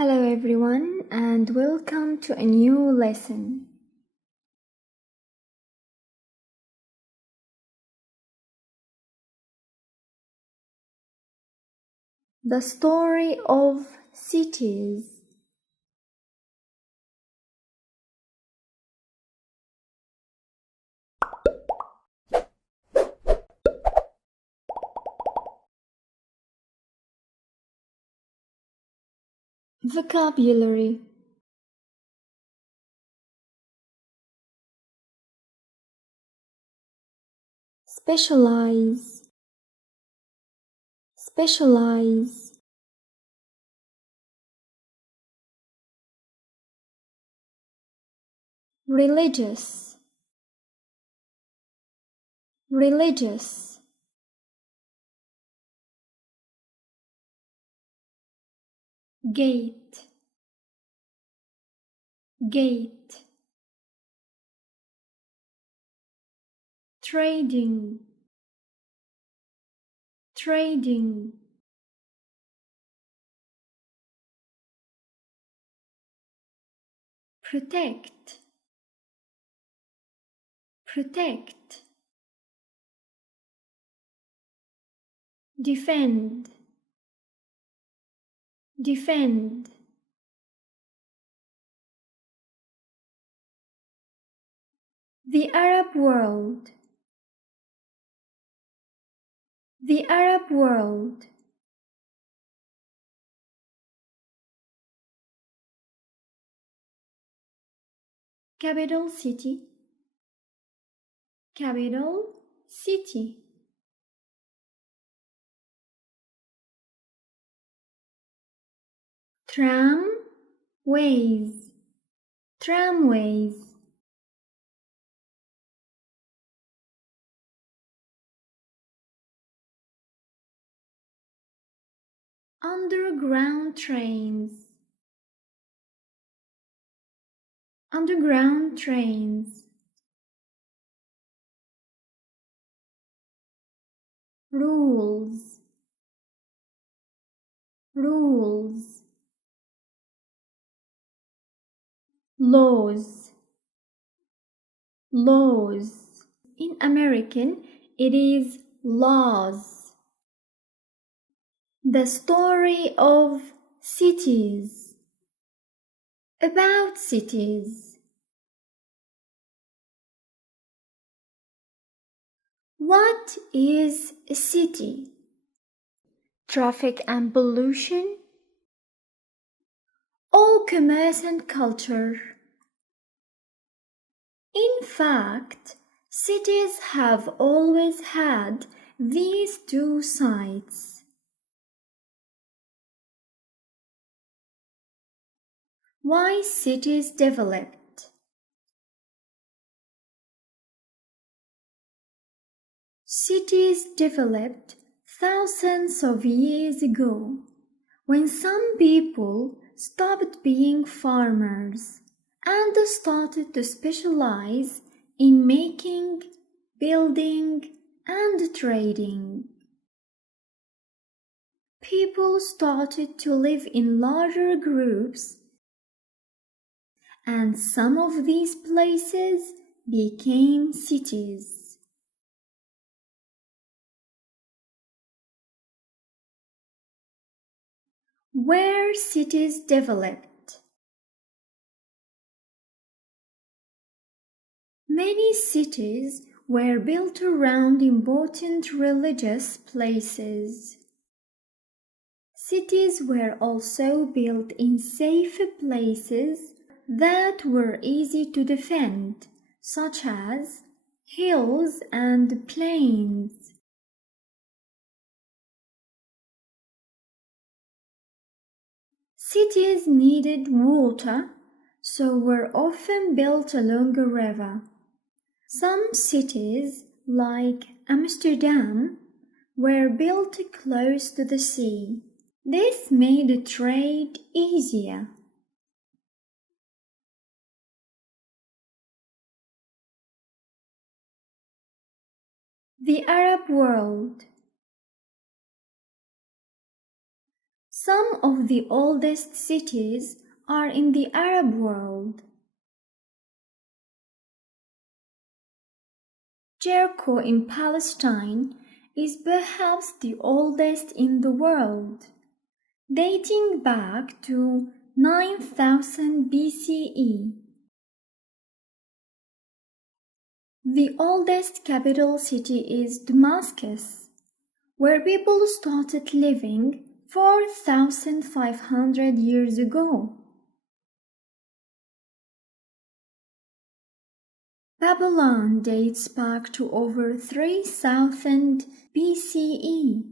Hello everyone and welcome to a new lesson. The story of cities. Vocabulary. Specialize. Specialize. Religious. Religious. Gate. Gate. Trading. Trading. Protect. Protect. Defend. Defend. The Arab world. The Arab world. Capital city. Capital city. Tramways. Tramways. Underground trains. Underground trains. Rules. Rules. Laws. Laws. In American, it is laws. The story of cities. About cities. What is a city? Traffic and pollution, or commerce and culture? In fact, cities have always had these two sides. Why cities developed? Cities developed thousands of years ago, when some people stopped being farmers and started to specialize in making, building, and trading. People started to live in larger groups, and some of these places became cities. Where cities developed. Many cities were built around important religious places. Cities were also built in safe places that were easy to defend, such as hills and plains. Cities needed water, so were often built along a river. Some cities, like Amsterdam, were built close to the sea. This made trade easier. The Arab world. Some of the oldest cities are in the Arab world. Jericho in Palestine is perhaps the oldest in the world, dating back to 9000 BCE. The oldest capital city is Damascus, where people started living 4,500 years ago. Babylon dates back to over 3000 BCE.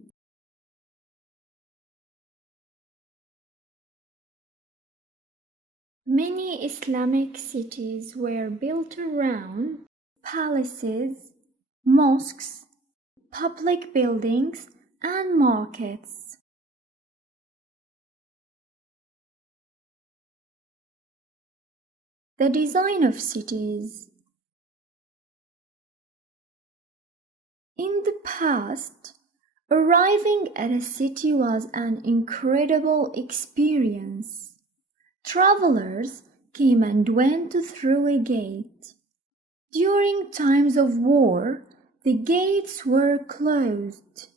Many Islamic cities were built around palaces, mosques, public buildings, and markets. The design of cities. In the past, arriving at a city was an incredible experience. Travelers came and went through a gate. During times of war, the gates were closed.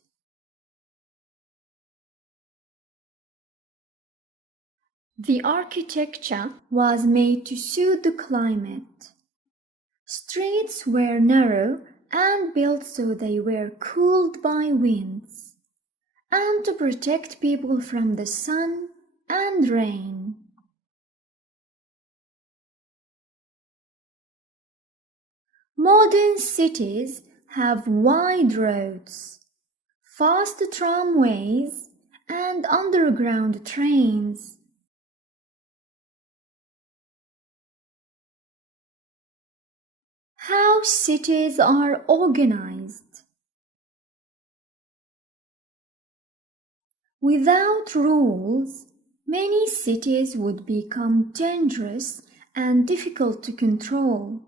The architecture was made to suit the climate. Streets were narrow and built so they were cooled by winds, and to protect people from the sun and rain. Modern cities have wide roads, fast tramways, and underground trains. How cities are organized. Without rules, many cities would become dangerous and difficult to control.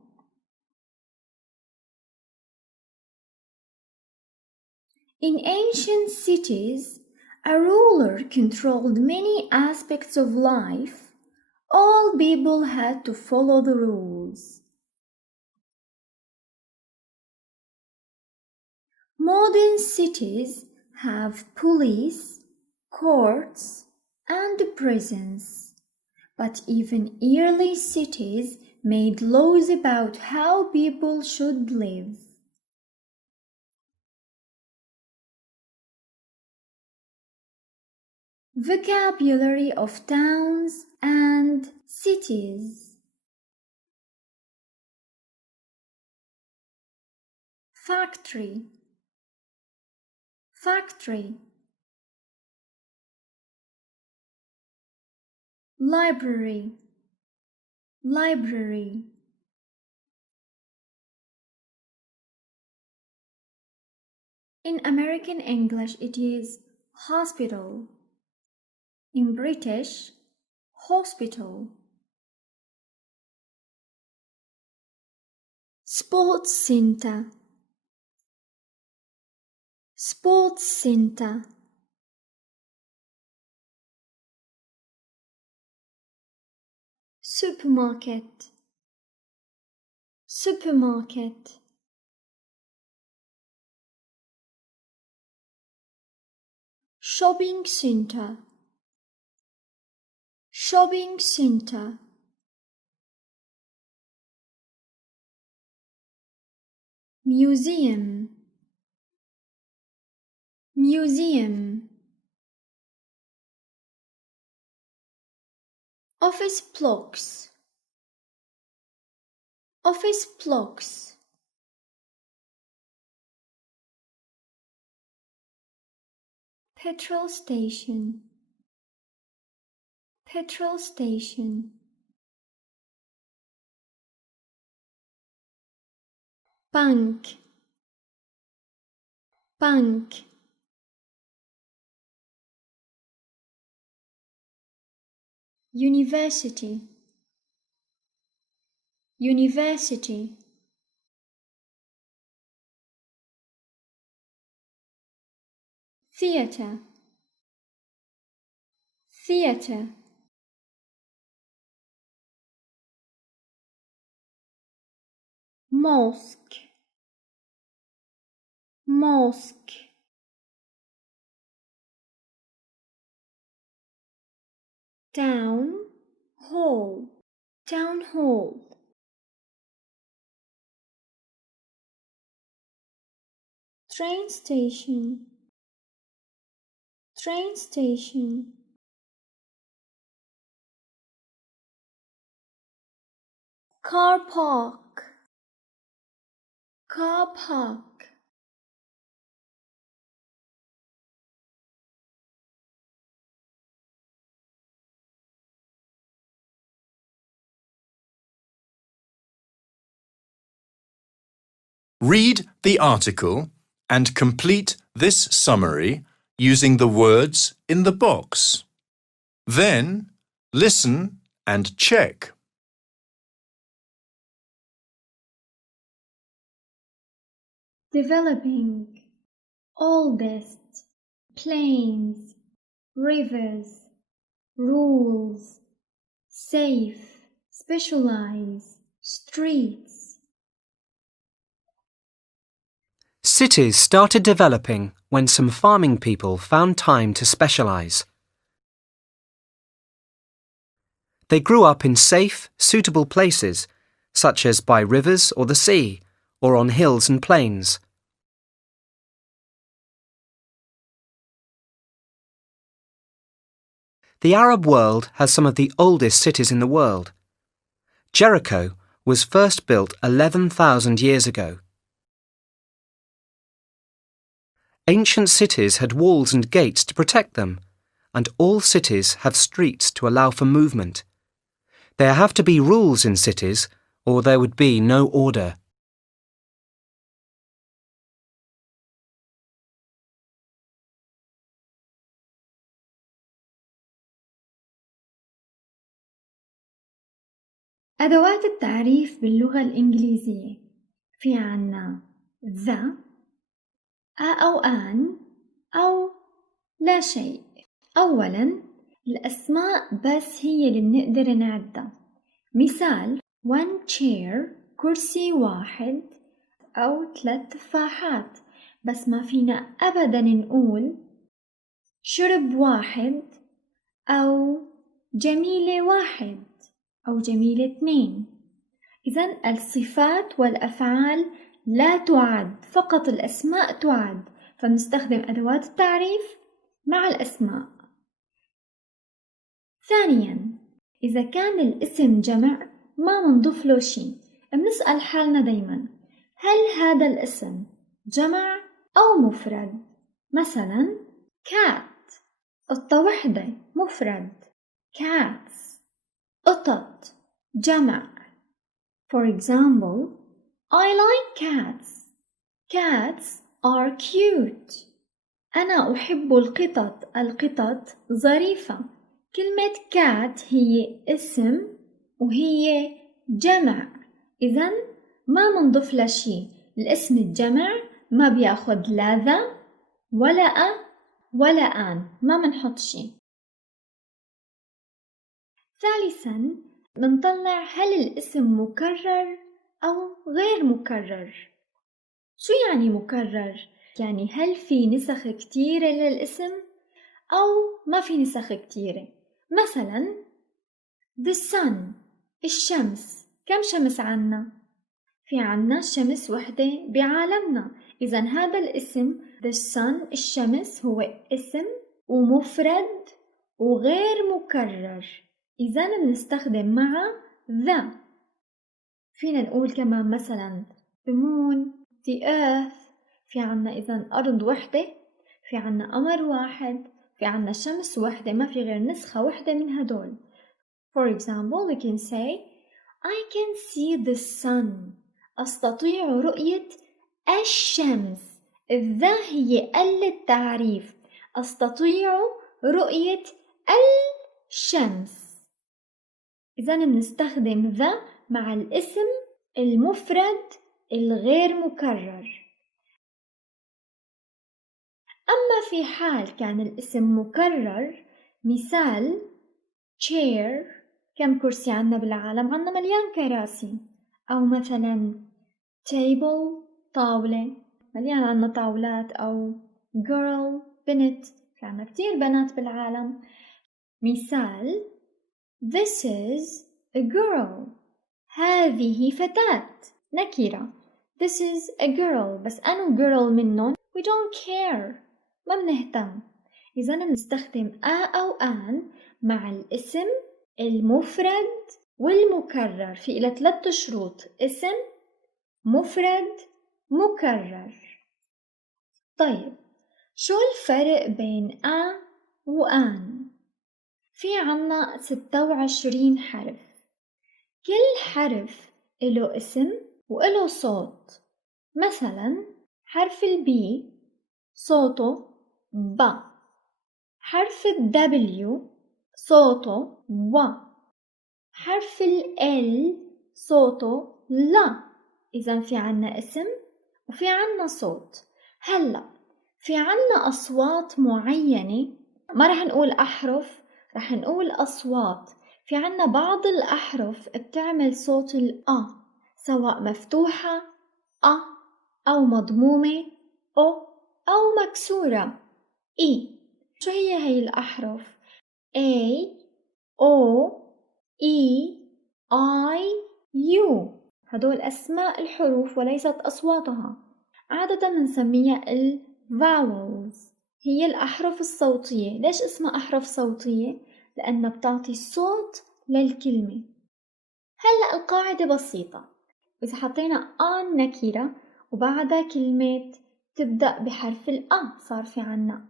In ancient cities, a ruler controlled many aspects of life. All people had to follow the rules. Modern cities have police, courts, and prisons, but even early cities made laws about how people should live. Vocabulary of towns and cities. Factory, factory. Library, library. In American English it is hospital. In British, hospital. Sports center, sports center. Supermarket, supermarket. Shopping center, shopping center. Museum, museum. Office blocks, office blocks. Petrol station, petrol station. Bank, bank. University, university. Theater, theater, mosque, mosque, town hall, town hall, train station, train station, car park, car park, Read the article and complete this summary using the words in the box. Then, listen and check. developing, oldest, plains, rivers, rules, safe, specialize, streets. Cities started developing when some farming people found time to specialize. They grew up in safe, suitable places, such as by rivers or the sea, or on hills and plains. The Arab world has some of the oldest cities in the world. Jericho was first built 11,000 years ago. Ancient cities had walls and gates to protect them, and all cities have streets to allow for movement. There have to be rules in cities, or there would be no order. أدوات التعريف باللغة الإنجليزية في عنا the أو آن أو لا شيء. أولاً الأسماء بس هي اللي بنقدر نعدها. مثال one chair كرسي واحد أو 3 تفاحات، بس ما فينا أبداً نقول شرب واحد أو جميلة واحد أو جميلة 2. إذن الصفات والأفعال لا تعد، فقط الأسماء تعد، فنستخدم أدوات التعريف مع الأسماء. ثانياً إذا كان الاسم جمع ما منضيف له شيء، بنسأل حالنا دايماً هل هذا الاسم جمع أو مفرد؟ مثلاً cat قطة وحدة مفرد، cats قطط جمع. For example, I like cats. Cats are cute. أنا أحب القطط. القطط ظريفة. كلمة cat هي اسم وهي جمع، إذن ما منضيف لها شيء. الاسم الجمع ما بياخد لا ذا ولا أ ولا آن، ما منحط شيء. ثالثاً منطلع هل الاسم مكرر أو غير مكرر. شو يعني مكرر؟ يعني هل في نسخ كتيرة للاسم أو ما في نسخ كتيرة. مثلاً the sun الشمس، كم شمس عنا؟ في عنا شمس وحدة بعالمنا، إذن هذا الاسم the sun الشمس هو اسم ومفرد وغير مكرر، إذن بنستخدم مع the. فينا نقول كمان مثلا the moon, the earth. في عنا إذن أرض وحدة، في عنا قمر واحد، في عنا شمس وحدة، ما في غير نسخة وحدة من هدول. For example, we can say I can see the sun. أستطيع رؤية الشمس. الذا هي التعريف. أستطيع رؤية الشمس. إذن بنستخدم ذا مع الاسم المفرد الغير مكرر. أما في حال كان الاسم مكرر مثال chair، كم كرسي عنا بالعالم؟ عنا مليان كراسي. أو مثلا table، طاولة، مليان عنا طاولات. أو girl، بنت، في عنا كتير بنات بالعالم. مثال this is a girl، هذه فتاة، نكرة. this is a girl، بس أنو girl منهم؟ we don't care، ما بنهتم. إذا نستخدم أو آن مع الاسم المفرد والمكرر. في إلى 3 شروط: اسم، مفرد، مكرر. طيب شو الفرق بين وآن؟ في عنا 26 حرف، كل حرف له اسم وله صوت. مثلا حرف البي صوته ب، حرف الدبليو صوته و، حرف ال صوته لا. إذا في عنا اسم وفي عنا صوت. هلأ في عنا أصوات معينة، ما رح نقول أحرف، رح نقول أصوات. في عنا بعض الأحرف بتعمل صوت سواء مفتوحة أو مضمومة أو مكسورة شو هي الأحرف؟ A O E I U، هدول أسماء الحروف وليست أصواتها. عادة بنسميها vowels، هي الأحرف الصوتية. ليش اسمها أحرف صوتية؟ لأنها بتعطي صوت للكلمة. هلأ القاعدة بسيطة، إذا حطينا نكرة وبعدها كلمة تبدأ بحرف صار في عنا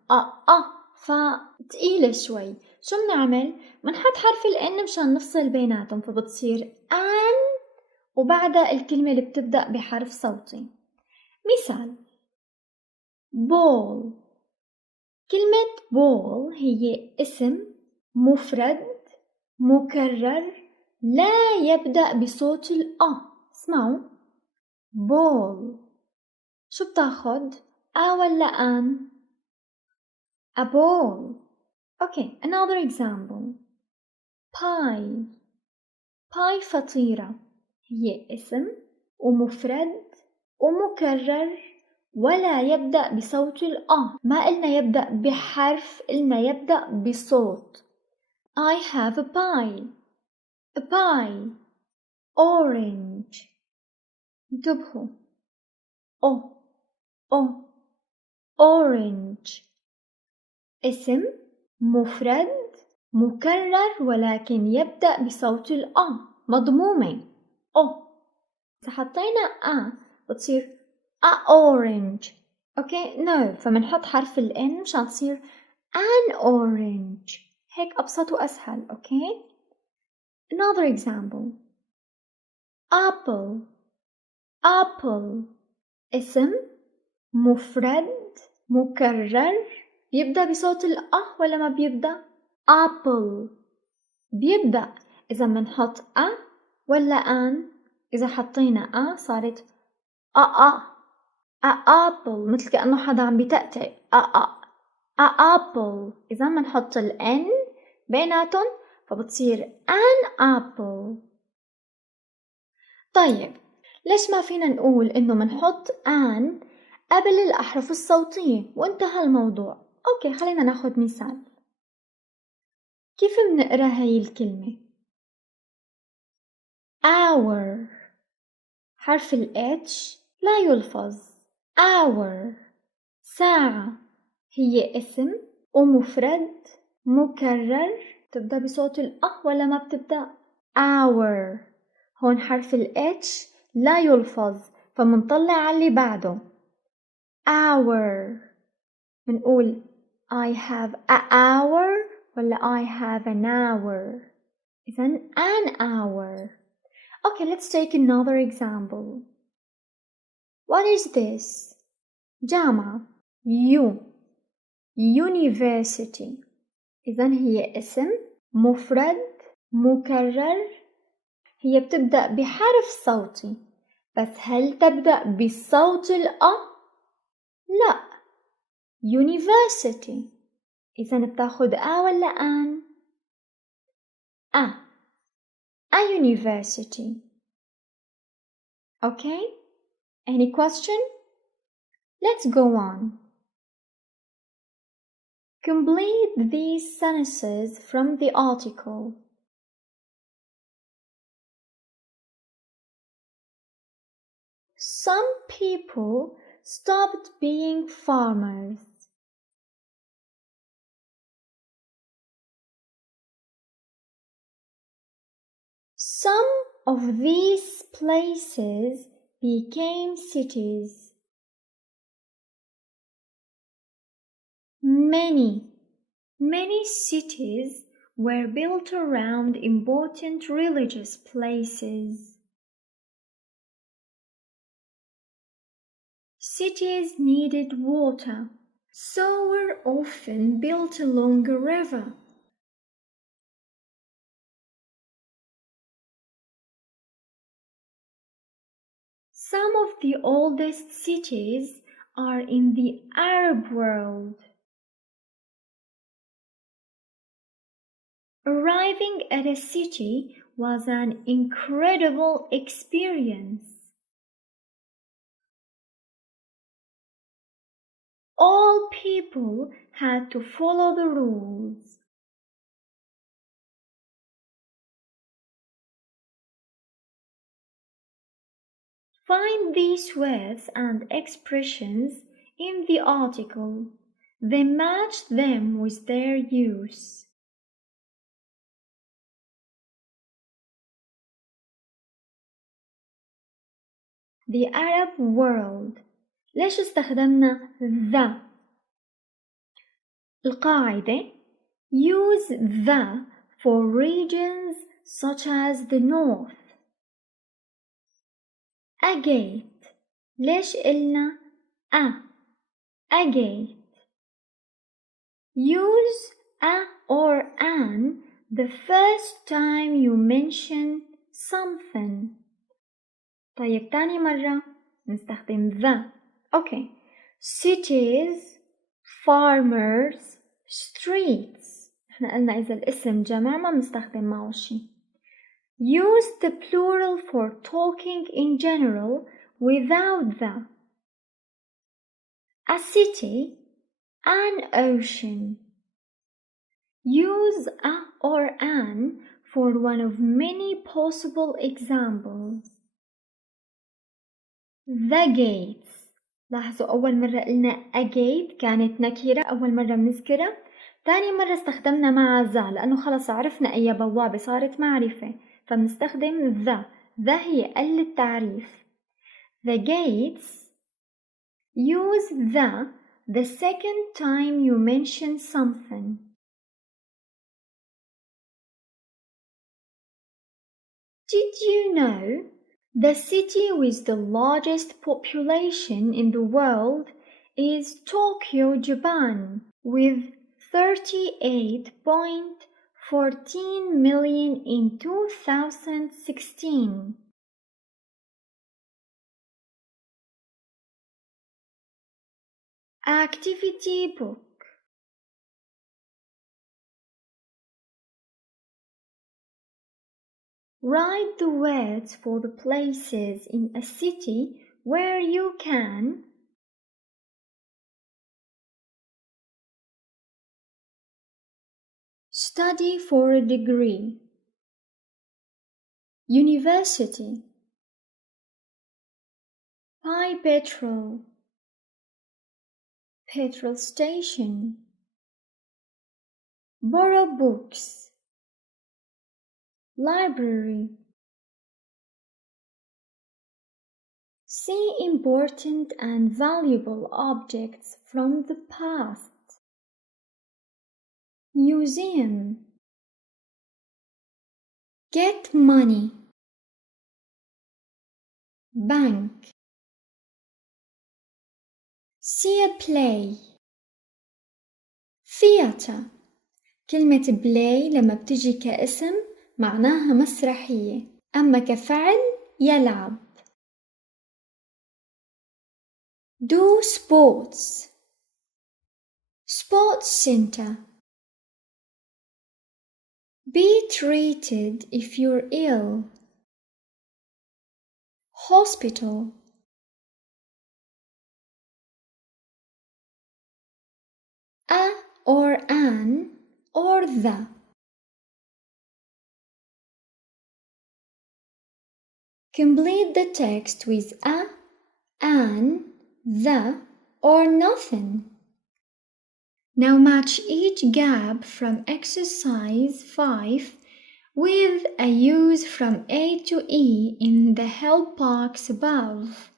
فتقيلة شوي. شو بنعمل؟ بنحط حرف الN مشان نفصل بيناتهم، فبتصير وبعدها الكلمة اللي بتبدأ بحرف صوتي. مثال ball، كلمة ball هي اسم مفرد مكرر لا يبدأ بصوت اسمعوا ball. شو بتاخد؟ ولا آن؟ a ball. Okay, another example. pie فطيرة، هي اسم ومفرد ومكرر ولا يبدأ بصوت ما قلنا يبدأ بحرف، قلنا يبدأ بصوت. I have a pie. orange، انتبهوا orange، اسم مفرد مكرر ولكن يبدأ بصوت مضمومة إذا حطينا بتصير orange. no، فمنحط حرف الN مشان تصير an orange، هيك أبسط وأسهل. another example. apple، اسم مفرد مكرر بيبدأ بصوت ولا ما بيبدأ؟ apple بيبدأ. إذا منحط ولا آن؟ إذا حطينا صارت apple، مثل كأنه حدا عم بيتأتئ apple. إذا منحط الN بيناتهم فبتصير an apple. طيب ليش ما فينا نقول إنه منحط an قبل الأحرف الصوتية وانتهى الموضوع؟ خلينا ناخد مثال. كيف بنقرأ هاي الكلمة؟ hour، حرف H لا يلفظ. hour. ساعة، هي اسم ومفرد مكرر تبدأ بصوت ولا ما بتبدأ؟ hour. هون حرف H لا يلفظ، فمنطلع على اللي بعده hour. منقول I have a hour ولا I have an hour. إذن an hour. Let's take another example. What is this? جامعة. University. إذن هي اسم مفرد مكرر، هي بتبدأ بحرف صوتي، بس هل تبدأ بصوت لا. University. إذا بتاخد ولا أن؟ A university. Okay? Any question? Let's go on. Complete these sentences from the article. Some people stopped being farmers. Some of these places became cities. Many cities were built around important religious places. Cities needed water, so were often built along a river. Some of the oldest cities are in the Arab world. Arriving at a city was an incredible experience. All people had to follow the rules. Find these words and expressions in the article, then match them with their use. The Arab world. ليش استخدمنا the؟ القاعدة use the for regions such as the north. Agate. ليش قلنا agate. Use a or an the first time you mention something. طيب تاني مرة نستخدم the. Okay. Cities, farmers, streets. احنا قلنا إذا الاسم جمع ما بنستخدم معه شي. Use the plural for talking in general without the. A city, an ocean. Use a or an for one of many possible examples. The gates. لاحظوا أول مرة قلنا a gate كانت نكرة أول مرة بنذكرها. تاني مرة استخدمنا مع ذا لأنه خلص عرفنا أي بوابة صارت معرفة فبنستخدم the هي قل التعريف. The gates. Use the second time you mention something. Did you know the city with the largest population in the world is Tokyo, Japan, with 38.14 million in 2016. Activity book. Write the words for the places in a city where you can study for a degree. University. Buy petrol. Petrol station. Borrow books. Library. See important and valuable objects from the past. Museum. Get money. Bank. See a play. Theater. كلمة play لما بتجي كاسم معناها مسرحية، أما كفعل يلعب. Do sports. Sports center. Be treated if you're ill. Hospital. A or an or the. Complete the text with a, an, the, or nothing. Now match each gap from exercise 5 with a use from A to E in the help box above.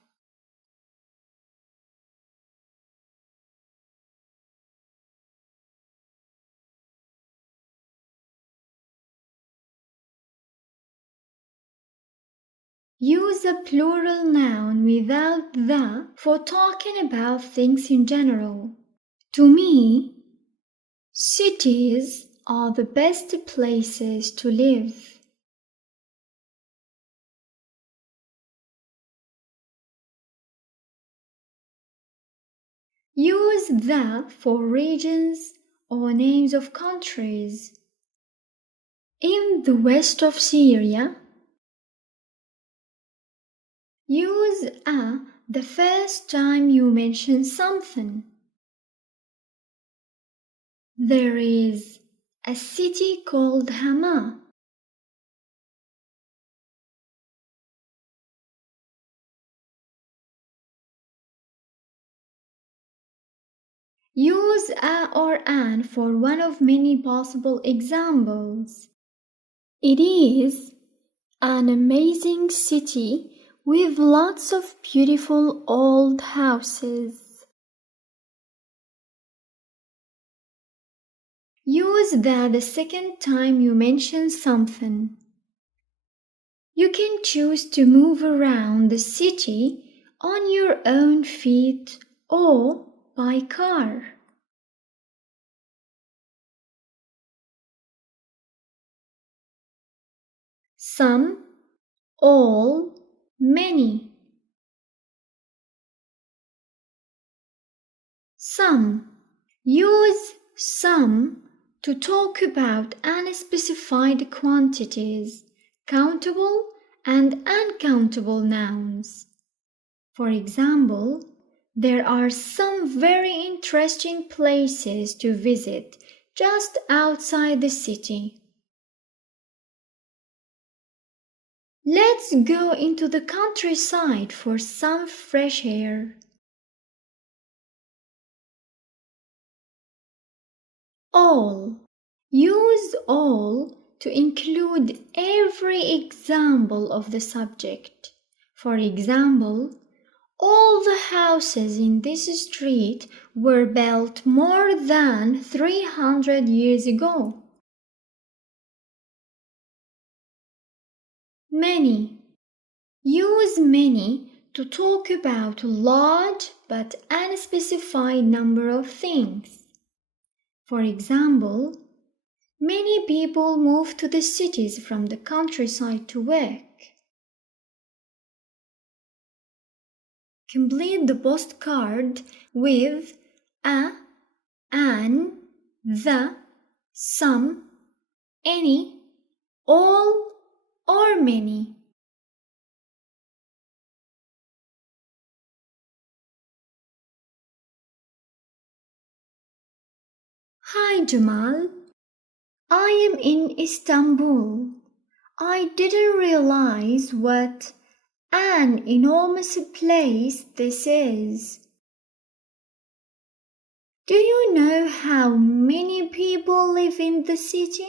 Use a plural noun without the for talking about things in general. To me, cities are the best places to live. Use the for regions or names of countries. In the west of Syria, use a the first time you mention something. There is a city called Hama. Use a or an for one of many possible examples. It is an amazing city with lots of beautiful old houses. Use the second time you mention something. You can choose to move around the city on your own feet or by car. Some, all, many. Some. Use some to talk about unspecified quantities, countable and uncountable nouns. For example, there are some very interesting places to visit just outside the city. Let's go into the countryside for some fresh air. All. Use all to include every example of the subject. For example, all the houses in this street were built more than 300 years ago. Many. Use many to talk about a large but unspecified number of things. For example, many people move to the cities from the countryside to work. Complete the postcard with a, an, the, some, any, all, or many. Hi Jamal, I am in Istanbul. I didn't realize what an enormous place this is. Do you know how many people live in the city?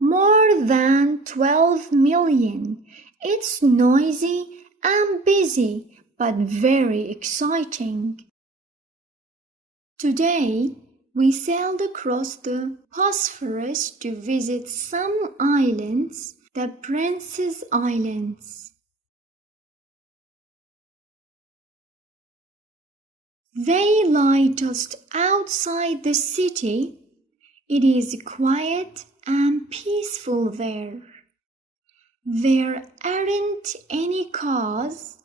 More than 12 million. It's noisy and busy, but very exciting. Today, we sailed across the Bosphorus to visit some islands, the Princess Islands. They lie just outside the city. It is quiet and peaceful there. There aren't any cars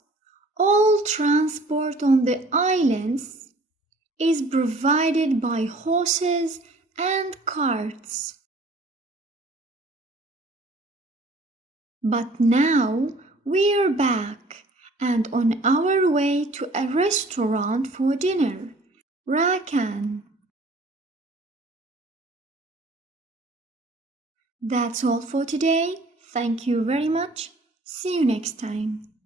All transport on the islands is provided by horses and carts. But now we are back and on our way to a restaurant for dinner, Rakan. That's all for today. Thank you very much. See you next time.